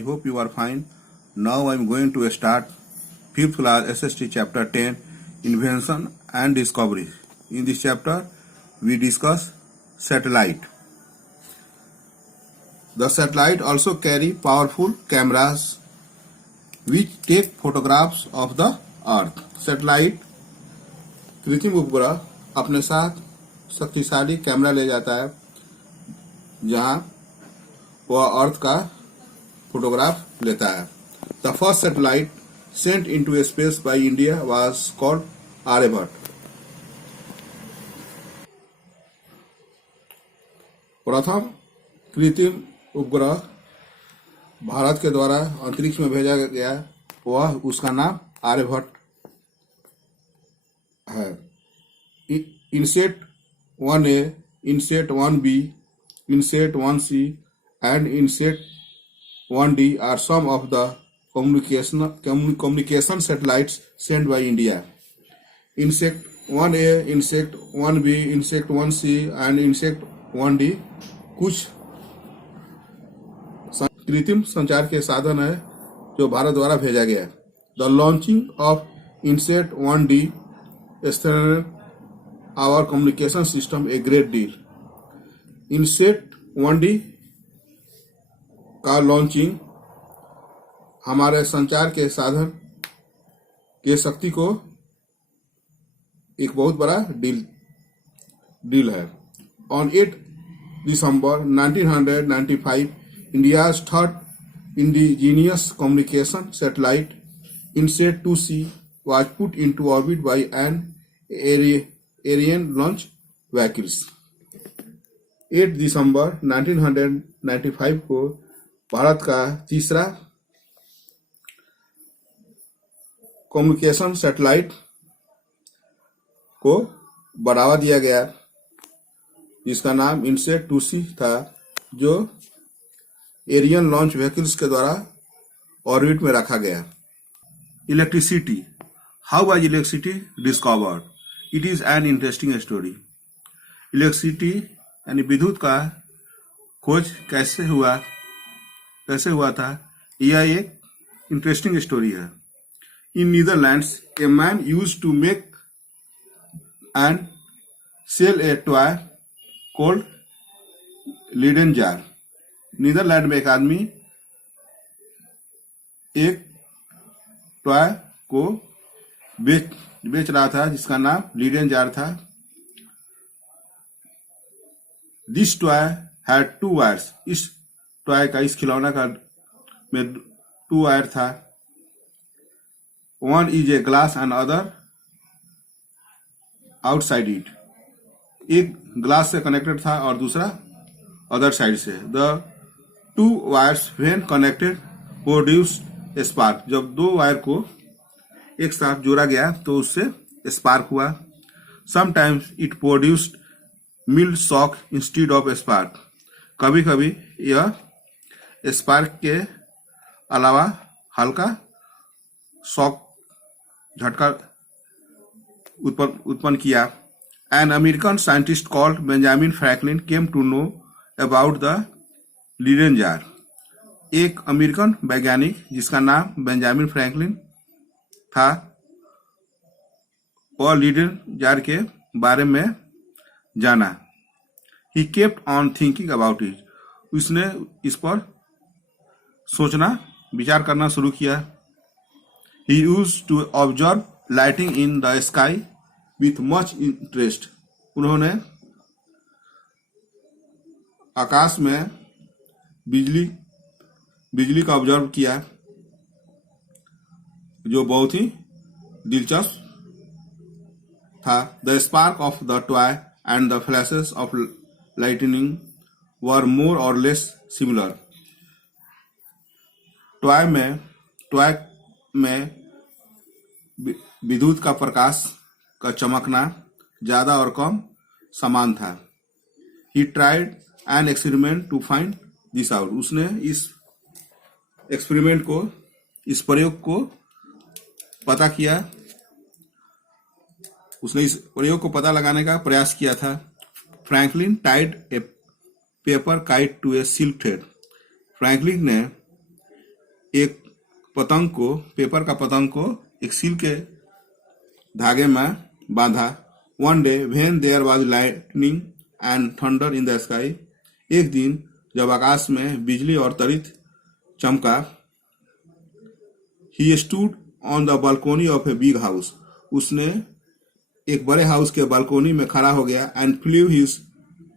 I hope you are fine. Now I am going to start 5th class SST chapter 10 Invention and Discovery. In this chapter we discuss satellite. The satellite also carry powerful cameras which take photographs of the earth. Satellite कृत्रिम उपग्रह अपने साथ शक्तिशाली camera ले जाता है जहां वह अर्थ का फोटोग्राफ लेता है. The first satellite sent into space by India was called Aryabhat. प्रथम कृत्रिम उपग्रह भारत के द्वारा अंतरिक्ष में भेजा गया, वह उसका नाम आर्यभट्ट है. INSAT 1A, INSAT 1B, INSAT 1C and INSAT 1D are some of the communication satellites sent by India. Insect 1A, Insect 1B, Insect 1C and Insect 1D कुछ कृत्रिम संचार के साधन है जो भारत द्वारा भेजा गया. The launching of Insect 1D strengthened our communication system a great deal. Insect 1D का लॉन्चिंग हमारे संचार के साधन के शक्ति को एक बहुत बड़ा डील है. On 8 December 1995, India's third indigenous communication satellite, INSAT 2C, was put into orbit by an Ariane launch vehicles. 8 दिसंबर 1995 को भारत का तीसरा कम्युनिकेशन सैटेलाइट को बढ़ावा दिया गया जिसका नाम इनसेट 2C था, जो एरियन लॉन्च व्हीकल्स के द्वारा ऑर्बिट में रखा गया. Electricity. How was electricity discovered? It is an interesting story. Electricity यानी विद्युत का खोज कैसे हुआ था, यह एक इंटरेस्टिंग स्टोरी है. In Netherlands a man used to make and sell a toy called Leyden jar. Netherland में एक आदमी एक टॉय को बेच रहा था जिसका नाम लीडन जार था. This toy had 2 wires. इस टॉय का, इस खिलौना का में 2 वायर था. One is a glass and other outside it. एक ग्लास से कनेक्टेड था और दूसरा अदर साइड से. The 2 wires when connected produced a spark. जब 2 वायर को एक साथ जोड़ा गया तो उससे स्पार्क हुआ. Sometimes it produced mild shock instead of spark. कभी कभी यह स्पार्क के अलावा हल्का शॉक झटका उत्पन्न किया. An American scientist called Benjamin Franklin came to know about the Leyden jar. एक अमेरिकन वैज्ञानिक जिसका नाम बेंजामिन फ्रैंकलिन था, वह लीडन जार के बारे में जाना. He kept on thinking about it. उसने इस पर सोचना, विचार करना शुरू किया. He used to observe lighting in the sky with much interest. उन्होंने आकाश में बिजली का ऑब्जर्व किया जो बहुत ही दिलचस्प था. The spark of the toy and the flashes of lightning were more or less similar. Toy में विद्युत का प्रकाश का चमकना ज्यादा और कम समान था. He tried an experiment to find this out. उसने इस एक्सपेरिमेंट को, इस प्रयोग को पता किया. उसने इस प्रयोग को पता लगाने का प्रयास किया था. Franklin tied a paper kite to a silk thread. Franklin ने एक पतंग को, पेपर का पतंग को एक सिल्क के धागे में बांधा। One day when there was lightning and thunder in the sky, एक दिन जब आकाश में बिजली और तड़ित चमका, he stood on the balcony of a big house, उसने एक बड़े हाउस के बालकोनी में खड़ा हो गया। And flu his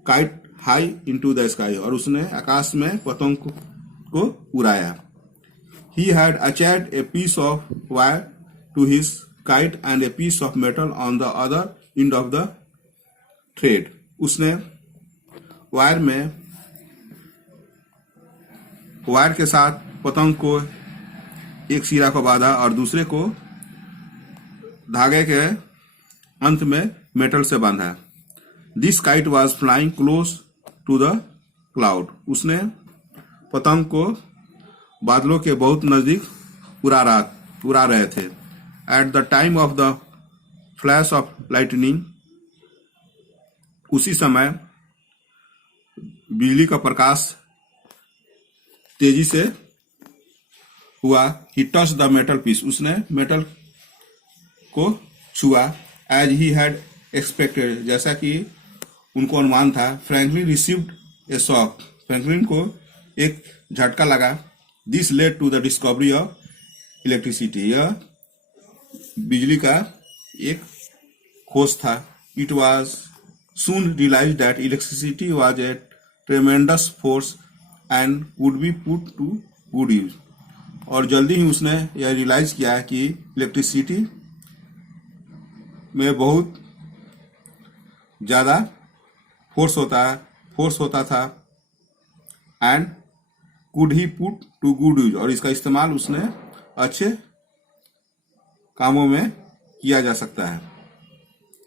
kite high into the sky, और उसने आकाश में पतंग को उड़ाया। He had attached a piece of wire to his kite and a piece of metal on the other end of the thread. उसने वायर के साथ पतंग को एक सिरा को बांधा और दूसरे को धागे के अंत में मेटल से बांधा। This kite was flying close to the cloud. उसने पतंग को बादलों के बहुत नजदीक उड़ा रहे थे। At the time of the flash of lightning, उसी समय बिजली का प्रकाश तेजी से हुआ। ही टच द मेटल पीस, उसने मेटल को छुआ। एज ही हैड एक्सपेक्टेड, जैसा कि उनको अनुमान था। Franklin received a shock, Franklin को एक झटका लगा। This led to the discovery of electricity, यह बिजली का एक खोज था। It was soon realize that electricity was a tremendous force and would be put to good use, और जल्दी ही उसने यह रियलाइज किया कि इलेक्ट्रिसिटी में बहुत ज्यादा फोर्स होता था and could he put to good use, और इसका इस्तेमाल उसने अच्छे कामों में किया जा सकता है।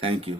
Thank you.